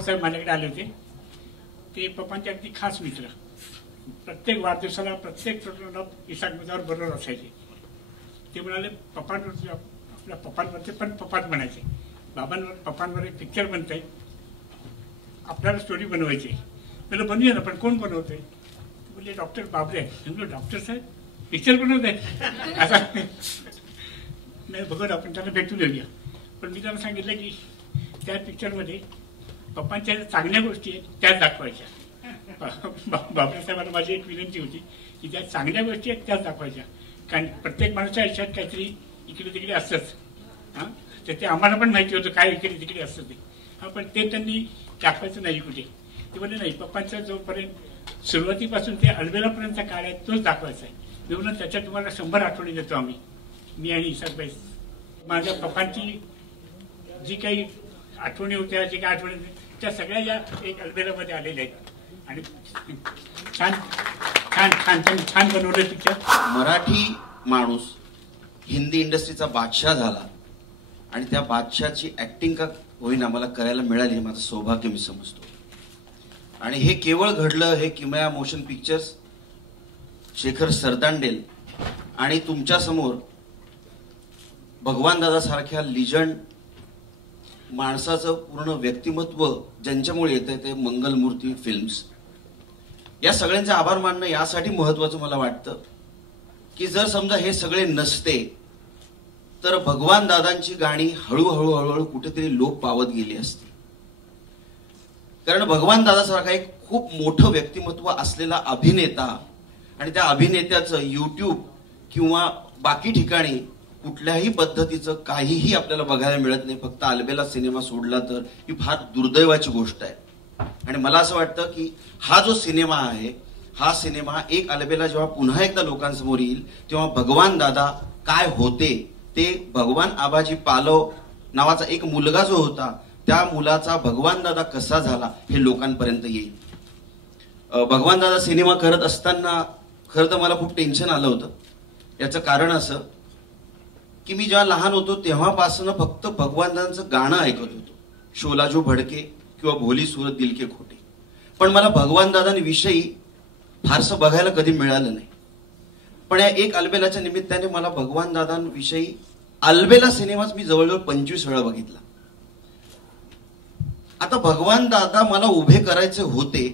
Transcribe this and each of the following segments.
पवार साहेब माझ्याकडे आले होते. ते पप्पांचे अगदी खास मित्र. प्रत्येक वाढदिवसाला प्रत्येक प्रोग्रामला इसाक मुजावर बरोबर असायचे. ते म्हणाले पप्पांवर आपल्या पप्पांवरती पण पप्पाच म्हणायचे. पप्पांवर एक पिक्चर बनतंय, आपल्याला स्टोरी बनवायची. मला बनवूया ना, पण कोण बनवतंय? बोलले डॉक्टर बाबरे. म्हणलो डॉक्टर साहेब पिक्चर बनवत आहे आता नाही बघत, आपण त्याला भेटून येऊया. पण मी त्यांना सांगितलं की त्या पिक्चरमध्ये पप्पांच्या चांगल्या गोष्टी आहेत त्याच दाखवायच्या. बाबरे साहेबांना माझी एक विनंती होती की ज्या चांगल्या गोष्टी आहेत त्याच दाखवायच्या. कारण प्रत्येक माणसाच्या आयुष्यात काहीतरी इकडे तिकडे असतंच. हां, तर ते आम्हाला पण माहिती होतं काय इकडे तिकडे असतं ते. हां, पण ते त्यांनी दाखवायचं नाही कुठे. ते बोलले नाही, पप्पांचा जोपर्यंत सुरुवातीपासून ते अल्बेलापर्यंतचा काळ आहे तोच दाखवायचा आहे. मी म्हणून त्याच्यात तुम्हाला 100 आठवणी देतो आम्ही, मी आणि इसाकबाई. माझ्या पप्पांची जी काही आठवणी होत्या, जी काही आठवणी त्या सगळ्या या एक अल्बेलामध्ये आलेल्या आहेत. आणि छान छान छान छान छान बनवलं पिक्चर. मराठी माणूस हिंदी इंडस्ट्रीचा बादशाह झाला आणि त्या बादशाहची ऍक्टिंग का होईना मला करायला मिळाली हे माझं सौभाग्य मी समजतो. आणि हे केवळ घडलं हे किमया मोशन पिक्चर्स, शेखर सरदांडेल आणि तुमच्या समोर भगवान दादा सारख्या लिजंड माणसाचं पूर्ण व्यक्तिमत्व ज्यांच्यामुळे येतं ते मंगलमूर्ती फिल्म्स. या सगळ्यांचे आभार मानणं यासाठी महत्वाचं मला वाटतं की जर समजा हे सगळे नसते तर भगवान दादांची गाणी हळूहळू हळूहळू कुठेतरी लोप पावत गेली असती. कारण भगवान दादा सारखा एक खूप मोठं व्यक्तिमत्व असलेला अभिनेता आणि त्या अभिनेत्याचं यूट्यूब किंवा बाकी ठिकाणी कुठल्याही पद्धतीचं काहीही आपल्याला बघायला मिळत नाही. फक्त अल्बेला सिनेमा सोडला तर ही फार दुर्दैवाची गोष्ट आहे. आणि मला असं वाटतं की हा जो सिनेमा आहे हा सिनेमा एक अल्बेला जेव्हा पुन्हा एकदा लोकांसमोर येईल तेव्हा भगवान दादा काय होते ते, भगवान आबाजी पालव नावाचा एक मुलगा जो होता त्या मुलाचा भगवान दादा कसा झाला हे लोकांपर्यंत येईल. भगवान दादा सिनेमा करत असताना खरं तर मला खूप टेन्शन आलं होतं. याचं कारण असं की मी जेव्हा लहान होतो तेव्हापासून फक्त भगवान दादांचं गाणं ऐकत होतो, शोला जो भडके किंवा भोली सूरत दिल के खोटे. पण मला भगवान दादांविषयी फारसं बघायला कधी मिळालं नाही. पण या एक अल्बेलाच्या निमित्ताने मला भगवान दादांविषयी अल्बेला सिनेमाच मी जवळजवळ 25 वेळा बघितला. आता भगवान दादा मला उभे करायचे होते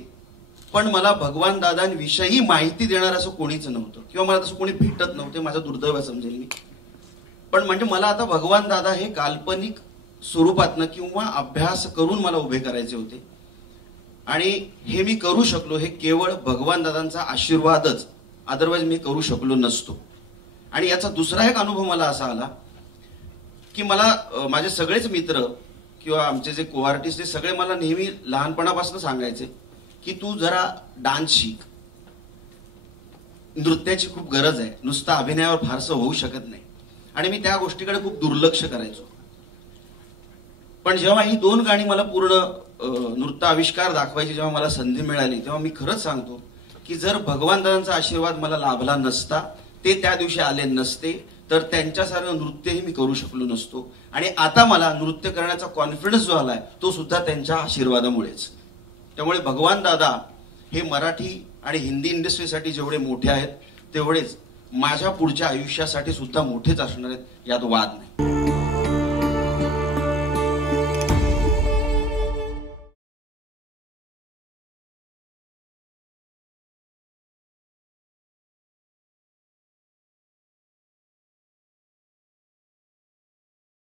पण मला भगवान दादांविषयी माहिती देणार असं कोणीच नव्हतं किंवा मला तसं कोणी भेटत नव्हते. माझा दुर्दैव समजेल मी. पण म्हणजे मला आता भगवान दादा हे काल्पनिक स्वरूपातनं किंवा अभ्यास करून मला उभे करायचे होते. आणि हे मी करू शकलो हे केवळ भगवान दादांचा आशीर्वादच, अदरवाईज मी करू शकलो नसतो. आणि याचा दुसरा एक अनुभव मला असा आला की मला माझे सगळेच मित्र किंवा आमचे जे को आर्टिस्ट ते सगळे मला नेहमी लहानपणापासून सांगायचे की तू जरा डान्स शिक, नृत्याची खूप गरज आहे, नुसतं अभिनयावर फारसं होऊ शकत नाही. आणि मी त्या गोष्टीकडे खूप दुर्लक्ष करायचो. पण जेव्हा ही 2 गाणी मला पूर्ण नृत्य आविष्कार दाखवायची जेव्हा मला संधी मिळाली तेव्हा मी खरंच सांगतो की जर भगवान दादांचा आशीर्वाद मला लाभला नसता, ते त्या दिवशी आले नसते तर त्यांच्यासारखं नृत्यही मी करू शकलो नसतो. आणि आता मला नृत्य करण्याचा कॉन्फिडन्स जो आलाय तो सुद्धा त्यांच्या आशीर्वादामुळेच. त्यामुळे भगवान दादा हे मराठी आणि हिंदी इंडस्ट्रीसाठी जेवढे मोठे आहेत तेवढेच माझ्या पुढच्या आयुष्यासाठी सुद्धा मोठेच असणार आहेत, यात वाद नाही.